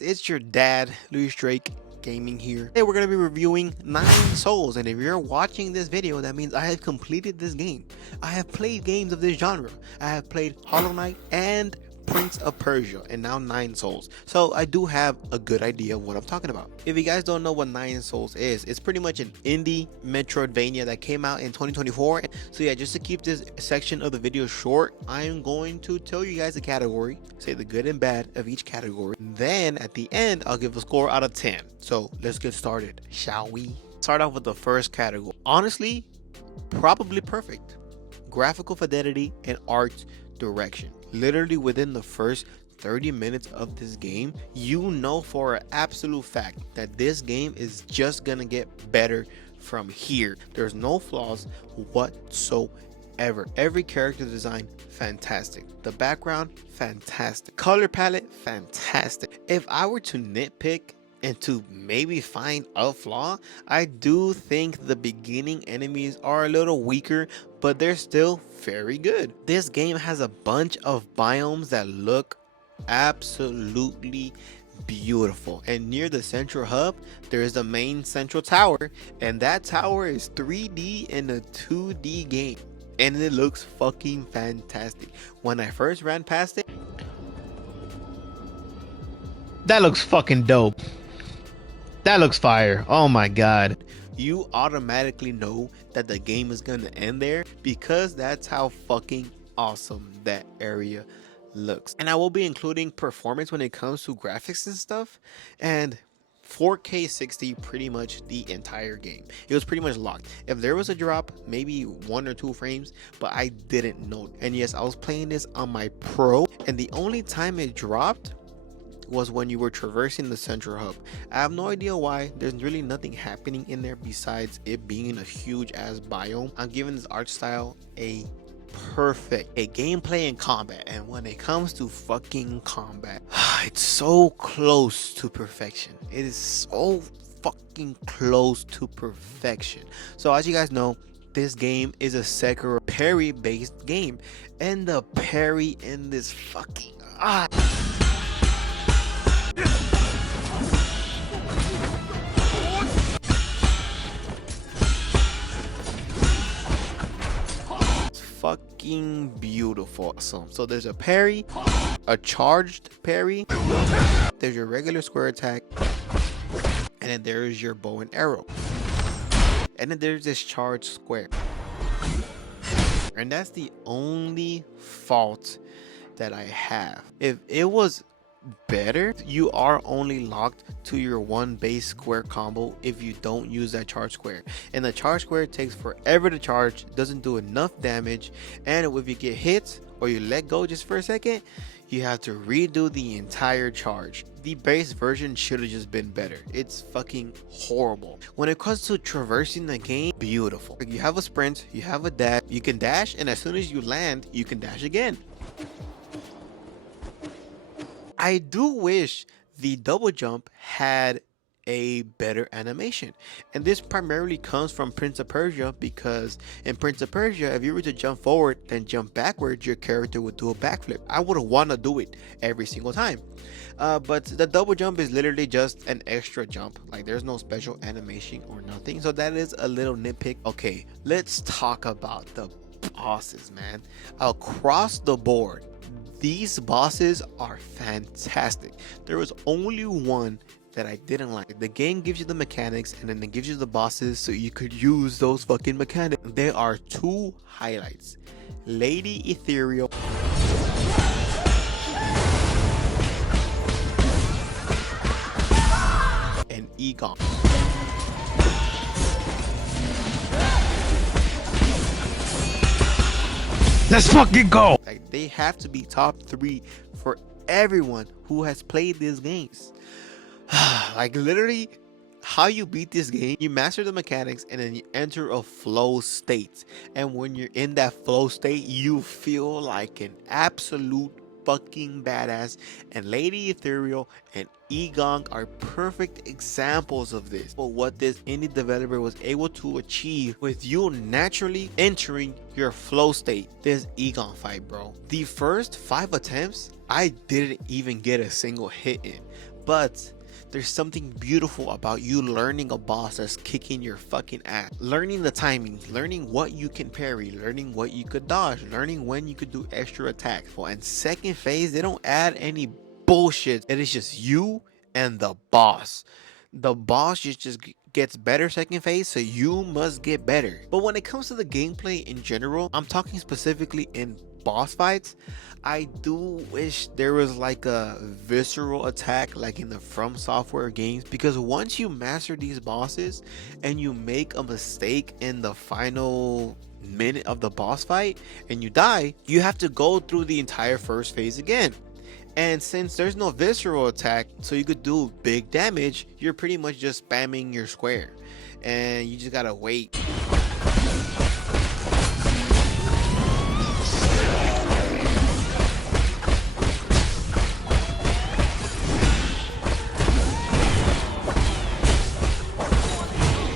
It's your dad, LuisDrakeGaming here. Today we're going to be reviewing 9 Souls, and if you're watching this video, that means I have completed this game. I have played games of this genre. I have played Hollow Knight and Prince of Persia, and now 9 Souls. So I do have a good idea of what I'm talking about. If you guys don't know what 9 Souls is, it's pretty much an indie Metroidvania that came out in 2024. So yeah, just to keep this section of the video short, I am going to tell you guys the category, say the good and bad of each category. Then at the end, I'll give a score out of 10. So let's get started, shall we? Start off with the first category. Honestly, probably perfect. Graphical fidelity and art direction. Literally within the first 30 minutes of this game, you know for an absolute fact that this game is just gonna get better from here. There's no flaws whatsoever. Every character design, fantastic. The background, fantastic. Color palette, fantastic. If I were to nitpick and to maybe find a flaw, I do think the beginning enemies are a little weaker, but they're still very good. This game has a bunch of biomes that look absolutely beautiful, and near the central hub there is the main central tower, and that tower is 3D in a 2D game, and it looks fucking fantastic. When I first ran past it, that looks fucking dope. That looks fire. Oh my god. You automatically know that the game is gonna end there because that's how fucking awesome that area looks. And I will be including performance when it comes to graphics and stuff, and 4K 60 pretty much the entire game. It was pretty much locked. If there was a drop, maybe 1 or 2 frames, but I didn't know. And yes, I was playing this on my Pro, and the only time it dropped was when you were traversing the central hub. I have no idea why. There's really nothing happening in there besides it being a huge ass biome. I'm giving this art style a perfect gameplay and combat, and when it comes to fucking combat, it's so close to perfection. It is so fucking close to perfection. So as you guys know, this game is a Sekiro parry based game, and the parry in this fucking fucking beautiful. So there's a parry, a charged parry, there's your regular square attack, and then there's your bow and arrow, and then there's this charged square. And that's the only fault that I have. If it was better, you are only locked to your one base square combo if you don't use that charge square, and the charge square takes forever to charge, doesn't do enough damage, and if you get hit or you let go just for a second, you have to redo the entire charge. The base version should have just been better. It's fucking horrible. When it comes to traversing the game, beautiful. You have a sprint, you have a dash, you can dash, and as soon as you land, you can dash again. I do wish the double jump had a better animation, and this primarily comes from Prince of Persia, because in Prince of Persia, if you were to jump forward then jump backwards, your character would do a backflip. I would want to do it every single time, but the double jump is literally just an extra jump. Like, there's no special animation or nothing, so that is a little nitpick. Okay, let's talk about the bosses, man. Across the board, these bosses are fantastic. There was only one that I didn't like. The game gives you the mechanics, and then it gives you the bosses so you could use those fucking mechanics. There are 2 highlights: Lady Ethereal and Egon. Let's fucking go! Like, they have to be top 3 for everyone who has played these games. Like, literally, how you beat this game, you master the mechanics and then you enter a flow state. And when you're in that flow state, you feel like an absolute fucking badass, and Lady Ethereal and Egon are perfect examples of this. But what this indie developer was able to achieve with you naturally entering your flow state. This Egon fight, bro, the first 5 attempts I didn't even get a single hit in, But there's something beautiful about you learning a boss that's kicking your fucking ass. Learning the timing, learning what you can parry, learning what you could dodge, learning when you could do extra attacks. Well, and second phase, they don't add any bullshit. It is just you and the boss. The boss just gets better second phase, so you must get better. But when it comes to the gameplay in general, I'm talking specifically in boss fights, I do wish there was like a visceral attack like in the From Software games, because once you master these bosses and you make a mistake in the final minute of the boss fight and you die, you have to go through the entire first phase again. And since there's no visceral attack, so you could do big damage, you're pretty much just spamming your square and you just gotta wait.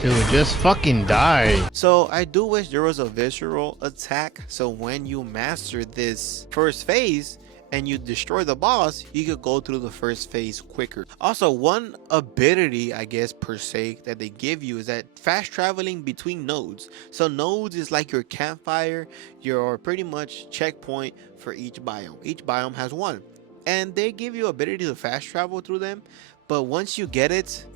Dude, just fucking die. So I do wish there was a visceral attack, so when you master this first phase and you destroy the boss, you could go through the first phase quicker. Also, one ability, I guess, per se, that they give you is that fast traveling between nodes. So nodes is like your campfire, your pretty much checkpoint for each biome. Each biome has one, and they give you ability to fast travel through them, but once you get it,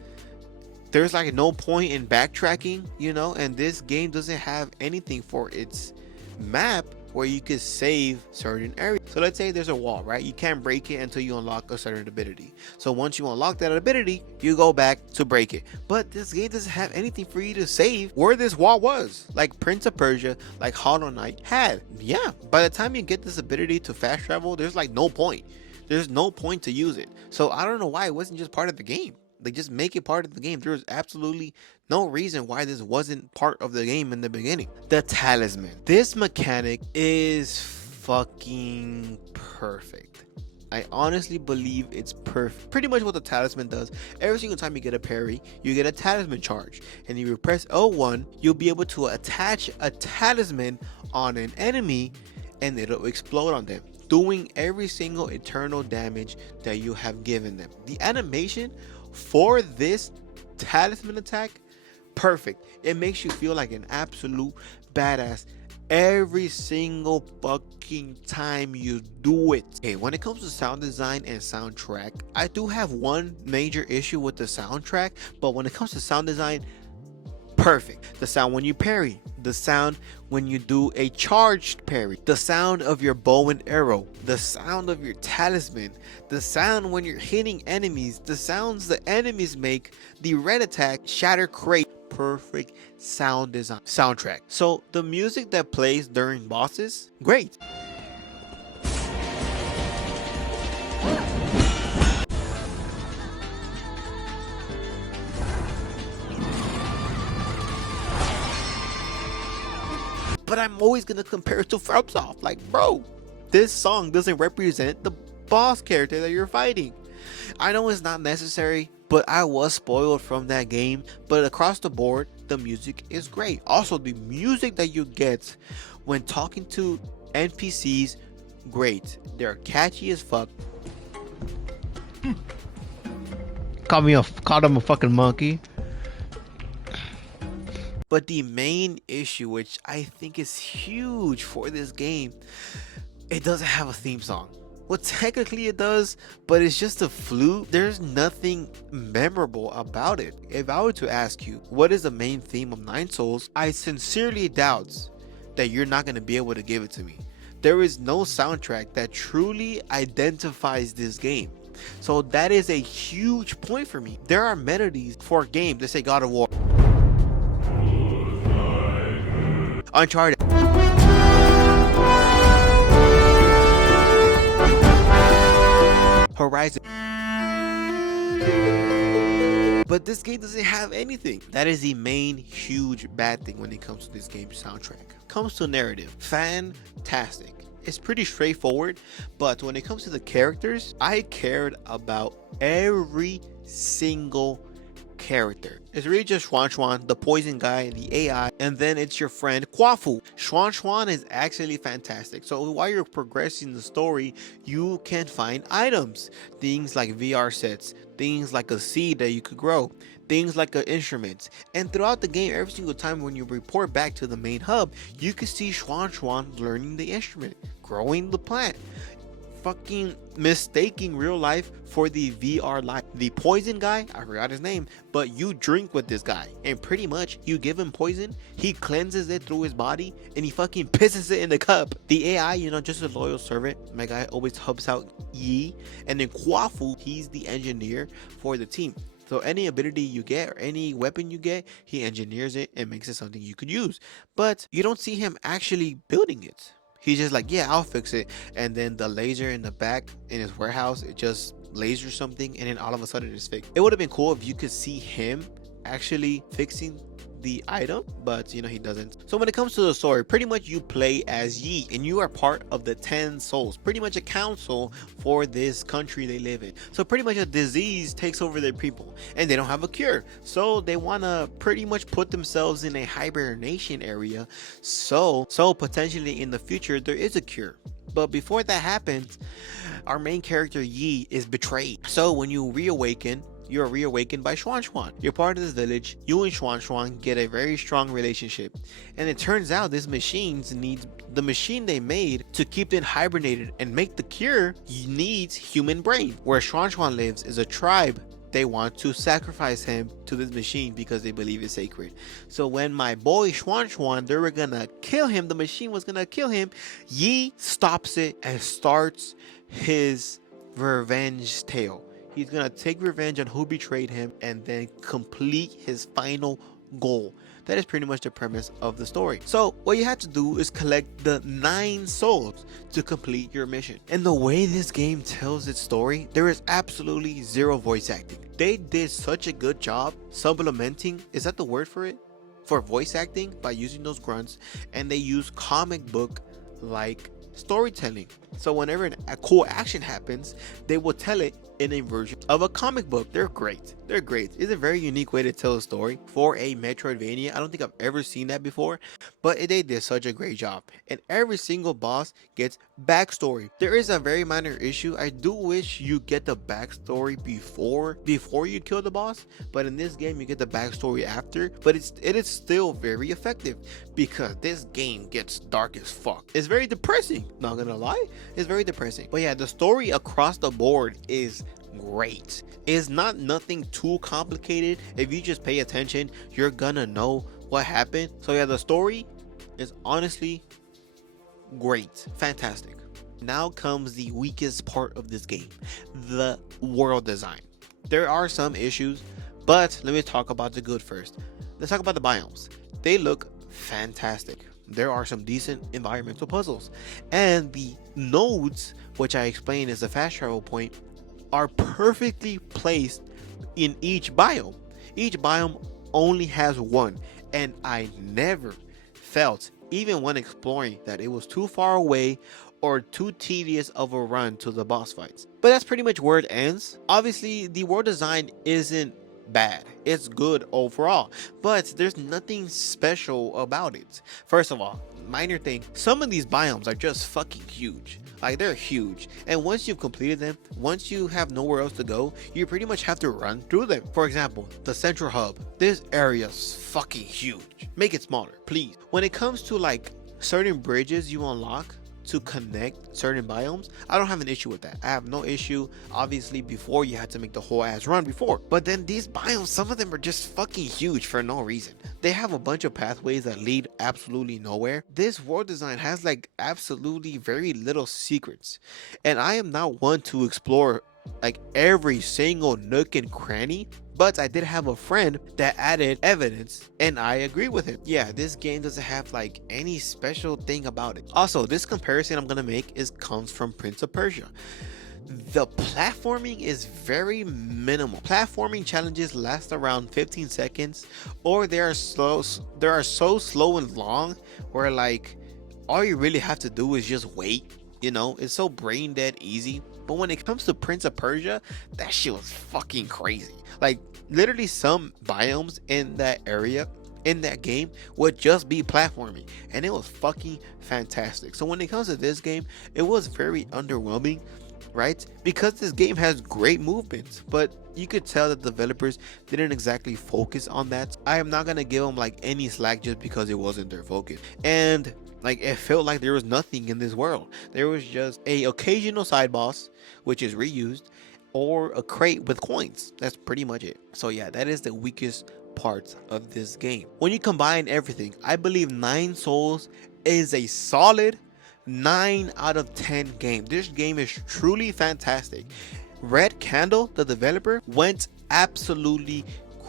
there's like no point in backtracking, you know, and this game doesn't have anything for its map where you could save certain areas. So let's say there's a wall, right? You can't break it until you unlock a certain ability. So once you unlock that ability, you go back to break it. But this game doesn't have anything for you to save where this wall was, like Prince of Persia, like Hollow Knight had. Yeah, by the time you get this ability to fast travel, there's like no point. There's no point to use it. So I don't know why it wasn't just part of the game. They just make it part of the game. There's absolutely no reason why this wasn't part of the game in the beginning. The talisman. This mechanic is fucking perfect. I honestly believe it's perfect. Pretty much what the talisman does, every single time you get a parry, you get a talisman charge. And if you press L1, you'll be able to attach a talisman on an enemy and it'll explode on them, doing every single eternal damage that you have given them. The animation for this talisman attack, perfect. It makes you feel like an absolute badass every single fucking time you do it. Okay, when it comes to sound design and soundtrack, I do have one major issue with the soundtrack, but when it comes to sound design, perfect. The sound when you parry, the sound when you do a charged parry, the sound of your bow and arrow, the sound of your talisman, the sound when you're hitting enemies, the sounds the enemies make, the red attack, shatter crate. Perfect sound design, soundtrack. So the music that plays during bosses, great. But I'm always gonna compare it to FromSoft. Like, bro, this song doesn't represent the boss character that you're fighting. I know it's not necessary, but I was spoiled from that game. But across the board, the music is great. Also, the music that you get when talking to NPCs, great. They're catchy as fuck. Called him a fucking monkey. But the main issue, which I think is huge for this game, it doesn't have a theme song. Well, technically it does, but it's just a fluke. There's nothing memorable about it. If I were to ask you, what is the main theme of Nine Souls, I sincerely doubt that you're not going to be able to give it to me. There is no soundtrack that truly identifies this game. So that is a huge point for me. There are melodies for games, let's say God of War, Uncharted, Horizon, but this game doesn't have anything. That is the main huge bad thing when it comes to this game's soundtrack. Comes to narrative, fantastic. It's pretty straightforward, but when it comes to the characters, I cared about every single character. It's really just Xuan, the poison guy, the AI, and then it's your friend Kwafu. Xuan is actually fantastic. So while you're progressing the story, you can find items, things like VR sets, things like a seed that you could grow, things like instruments. And throughout the game, every single time when you report back to the main hub, you can see Xuan learning the instrument, growing the plant, fucking mistaking real life for the VR life. The poison guy, I forgot his name, but you drink with this guy and pretty much you give him poison, he cleanses it through his body and he fucking pisses it in the cup. The AI, just a loyal servant. My guy always hubs out Yi, and then Kwafu, he's the engineer for the team. So any ability you get or any weapon you get, he engineers it and makes it something you could use. But you don't see him actually building it. He's just like, yeah, I'll fix it. And then the laser in the back in his warehouse, it just lasers something and then all of a sudden it's fixed. It would have been cool if you could see him actually fixing the item, but he doesn't. So when it comes to the story, pretty much you play as Yi and you are part of the 10 souls, pretty much a council for this country they live in. So pretty much a disease takes over their people and they don't have a cure, so they want to pretty much put themselves in a hibernation area, so potentially in the future there is a cure. But before that happens, our main character Yi is betrayed. So when you reawaken, you're reawakened by Xuan. You're part of this village. You and Xuan get a very strong relationship. And it turns out this machines needs the machine they made to keep them hibernated and make the cure needs human brain. Where Xuan lives is a tribe. They want to sacrifice him to this machine because they believe it's sacred. So when my boy Xuan, they were gonna kill him, the machine was gonna kill him, Yi stops it and starts his revenge tale. He's gonna take revenge on who betrayed him and then complete his final goal. That is pretty much the premise of the story. So what you have to do is collect the 9 souls to complete your mission. And the way this game tells its story, there is absolutely zero voice acting. They did such a good job supplementing, is that the word for it? For voice acting, by using those grunts, and they use comic book like storytelling. So whenever a cool action happens, they will tell it in a version of a comic book. They're great. It's a very unique way to tell a story for a Metroidvania. I don't think I've ever seen that before, but they did such a great job. And every single boss gets backstory. There is a very minor issue. I do wish you get the backstory before you kill the boss, but in this game you get the backstory after. But it is still very effective because this game gets dark as fuck. It's very depressing, not gonna lie. It's very depressing. But yeah, the story across the board is great. It's not nothing too complicated. If you just pay attention, you're gonna know what happened. So yeah, the story is honestly great, fantastic. Now comes the weakest part of this game, the world design. There are some issues, but let me talk about the good first. Let's talk about the biomes. They look fantastic. There are some decent environmental puzzles, and the nodes, which I explained is the fast travel point, are perfectly placed in each biome. Each biome only has one, and I never felt, even when exploring, that it was too far away or too tedious of a run to the boss fights. But that's pretty much where it ends. Obviously, the world design isn't bad, it's good overall, but there's nothing special about it. First of all, minor thing, some of these biomes are just fucking huge. Like, they're huge, and once you've completed them, once you have nowhere else to go, you pretty much have to run through them. For example, the central hub, this area's fucking huge. Make it smaller, please. When it comes to like certain bridges you unlock to connect certain biomes, I don't have an issue with that. I have no issue. Obviously, before you had to make the whole ass run before, but then these biomes, some of them are just fucking huge for no reason. They have a bunch of pathways that lead absolutely nowhere. This world design has like absolutely very little secrets, and I am not one to explore like every single nook and cranny, but I did have a friend that added evidence and I agree with him. Yeah, this game doesn't have like any special thing about it. Also, this comparison I'm gonna make comes from Prince of Persia. The platforming is very minimal. Platforming challenges last around 15 seconds, or they are so slow and long where like all you really have to do is just wait. It's so brain dead easy. But when it comes to Prince of Persia, that shit was fucking crazy. Like literally some biomes in that area in that game would just be platforming, and it was fucking fantastic. So when it comes to this game, it was very underwhelming, right? Because this game has great movements, but you could tell that developers didn't exactly focus on that. I am not gonna give them like any slack just because it wasn't their focus. And like it felt like there was nothing in this world. There was just a occasional side boss, which is reused, or a crate with coins. That's pretty much it. So yeah, that is the weakest parts of this game. When you combine everything, I believe Nine Souls is a solid 9 out of 10 game. This game is truly fantastic. Red Candle, the developer, went absolutely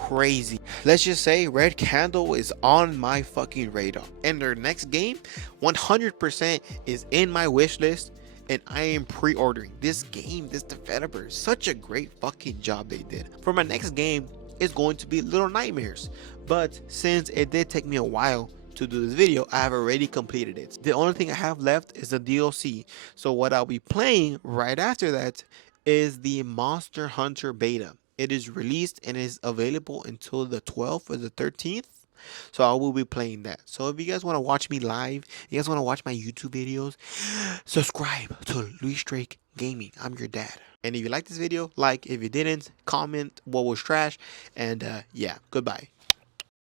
crazy. Let's just say Red Candle is on my fucking radar. And their next game, 100% is in my wish list. And I am pre-ordering this game. This developer, such a great fucking job they did. For my next game, it's going to be Little Nightmares. But since it did take me a while to do this video, I have already completed it. The only thing I have left is the DLC. So what I'll be playing right after that is the Monster Hunter beta. It is released and is available until the 12th or the 13th. So I will be playing that. So if you guys want to watch me live, you guys want to watch my YouTube videos, subscribe to Luis Drake Gaming. I'm your dad. And if you like this video, like. If you didn't, comment what was trash. And yeah, goodbye.